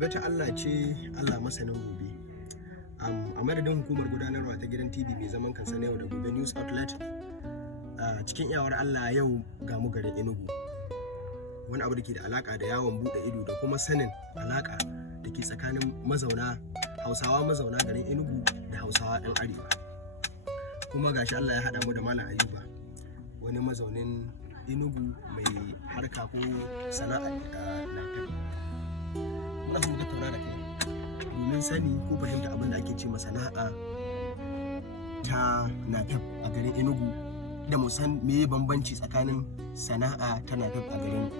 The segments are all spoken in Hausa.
gobe ta Allah ce, Allah masanin gobe. A madadin hukumar gudanarwa ta gidan TV mai zaman kansa na yau da gobe News Outlet, cikin iyawar Allah yau ga mu garin Enugu. Wani abu da ke da alaka da yawon bude ido da kuma sanin alaka da ke tsakanin Hausawa mazauna garin Enugu da Hausawa 'yan Arewa. Kuma gashi Allah ya haɗa mu da Malam Ayuba, wani mazaunin Enugu mai harka ko sana'a napep. Muna so mu tattauna da kai domin sani ko fahimta abin da ake ce sana'a ta napep a garin Enugu, da mu san meye bambanci tsakanin sana'a ta napep a garin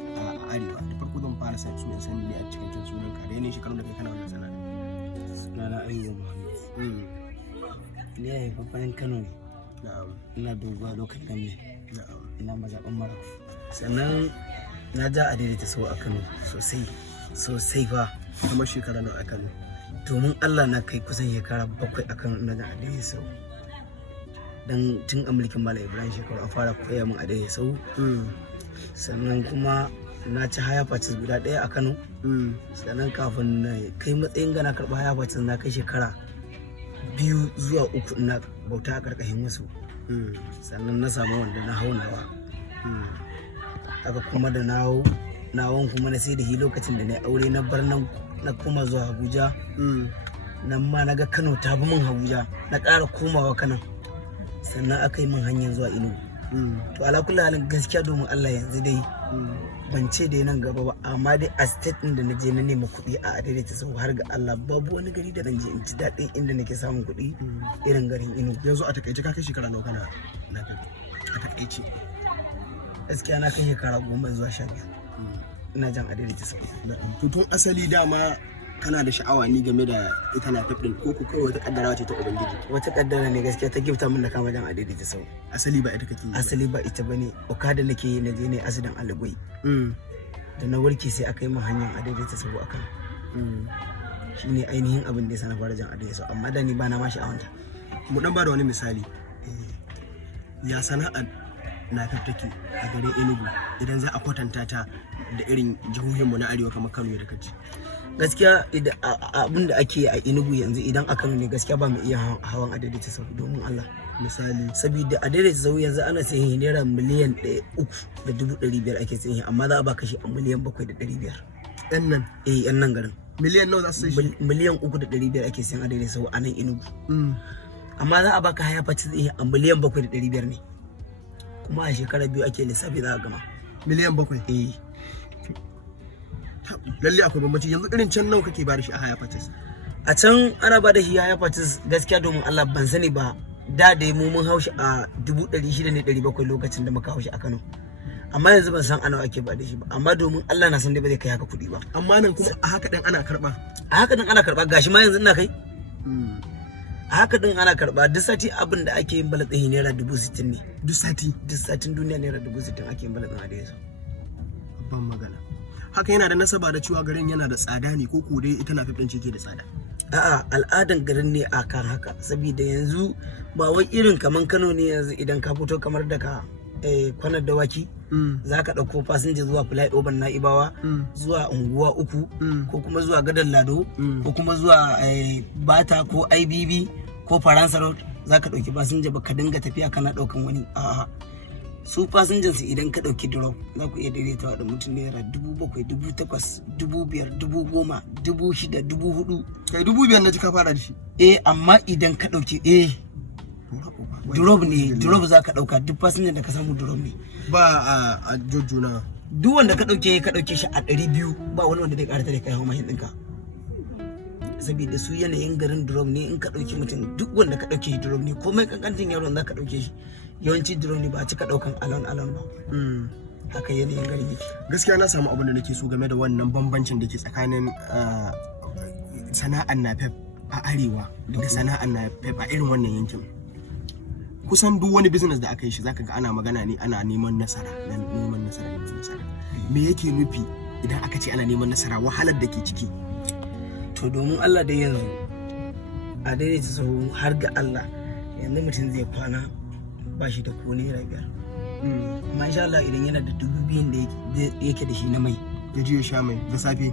Arewa. Da farko zan fara san ne a cikin sunan ka da yanayin shekarun da kai kana wannan sana'a. Sunana Ayuba Muhammad. Ni haifaffen Kano ne. Ina doguwa lokacin ganne. Ina mazaɓin Marafu. Sannan na ja a daidaita sau a Kano sosai fa. Kamar shekara nawa a Kano? Domin Allah na kai kusan shekara 7 a Kano na ja a daidaita sau. Dan tun a mulkin Malam Ibrahim shekaru a fara koya min a daidaita sau. Sannan kuma na ci haya fatis guda 1 a Kano. Sannan kafin na kai matsayin gana karɓa haya fatis na kai shekara 2 zuwa 3 na bauta a ƙarƙashin wasu. Sannan na samu wanda na haunawa. Haka kuma da nawon kuma na sai da shi lokacin da na aure na bar nan na koma zuwa Abuja. Nan ma na ga Kano ta bi min Abuja, na ƙara komawa Kano. Sannan aka yi min hanyar zuwa Enugu. To ala kulli halin gaskiya domin Allah yanzu dai ban ce dai nan gaba ba, amma dai a state din da na je na nema kuɗi a daidaita sau har ga Allah babu wani gari da je in ci daɗin inda nake samun kuɗi irin garin Enugu. Yanzu a takaice ka kai shekara nawa kana napep? A takaice gaskiya na kai shekara 10 zuwa 12 ina jan a daidaita sau. To tun asali dama kana da sha'awa ni game da ita napep din, ko kawai wata kaddarawa ce ta ubangiji? Wata kaddara ne gaskiya ta gifta min da kama jan a daidaita sau. Asali ba ita kake yi? Asali ba ita bane, okada nake yi, na je ne asidan alagwai. Da na warke sai aka yi min hanyar a daidaita sau a Kano. Shine ainihin abin da ya sana fara jan a daidaita sau, amma da ni ba na ma sha'awanta. Mu dan ba da wani misali, ya sana'ar napep take a garin Enugu idan za a kwatanta ta da irin jihohinmu na arewa kamar Kano da kaji? Gaskiya abin da ake a Enugu yanzu idan a Kano ne gaskiya ba mu iya hawan adaidaita sau domin Allah. Misali saboda adaidaita sau yanzu ana sayin naira miliyan 1,300,500 ake sayin, amma za a baka shi a miliyan 7,500. yan nan? Yan nan garin miliyan nawa za su sai? Miliyan 3,500 ake sayin adaidaita sau a nan Enugu. Amma za a baka haya fatis a miliyan 7,500 ne, kuma a shekara 2 ake lissafi za a gama. Miliyan 7? Lalle akwai bambanci. Yanzu irin can nawa kake bada shi a haya fatis? A can ana bada shi haya fatis gaskiya domin Allah ban sani ba, da mu mun haushi a 600 ne 700 lokacin da muka haushi a Kano, amma yanzu ban san ana ake bada shi ba, amma domin Allah na san dai ba zai kai haka kuɗi ba. Amma nan kuma a haka din ana karba? A haka din ana karba, gashi ma yanzu ina kai. A haka din ana karba duk sati. Abin da ake yin balatsin naira 60,000 ne duk sati. Duk satin duniya naira 60,000 ake yin balatsin a daidaita. Ban magana. Haka yana da nasaba da cewa garin yana da tsada ne, ko dai ita napep din ce ke da tsada? A'a, al'adan garin ne akan haka, saboda yanzu ba wai irin kaman Kano ne yanzu idan ka fito kamar daga kwanar dawaki za ka ɗauko fasinja zuwa flyover Na'ibawa zuwa unguwa 3 ko kuma zuwa gadar Lado ko kuma zuwa Bata ko IBB ko Faransa Road, za ka ɗauki fasinja ba ka dinga tafiya kana ɗaukan wani. A'a, su fasinjan su idan ka ɗauki drop za ku iya daidaitawa da mutum naira 7,000, 8,000, 5,000, 10,000, 6,000, 4,000. Kai 5,000 na ji ka fara da shi? Amma idan ka ɗauki drop ne, drop za ka ɗauka, duk fasinjan da ka samu drop ne, ba a jojjuna. duk wanda ka ɗauke shi a 200, ba wani wanda zai ƙara tare kai hawa mahin ɗinka, saboda su yanayin garin drop ne. In ka ɗauki mutum, duk wanda ka ɗauke shi drop ne, komai kankantin yaron za ka ɗauke shi, yawanci drone ne ba a cika daukan alon ba. Haka yanayin garin yake. Gaskiya na samu abin da nake so game da wannan bambancin da ke tsakanin sana'ar napep a arewa da sana'ar napep a irin wannan yankin. Kusan duk wani business da aka yi shi zaka ga ana magana ne ana neman nasara. Me yake nufi idan aka ce ana neman nasara, wahalar da ke ciki? To domin Allah da yanzu a daidaita sau har ga Allah yanzu mutum zai kwana ba shi da ko naira 5, amma insha Allah idan yana da 2,000 da yake da shi na mai, ya je ya sha mai da safe.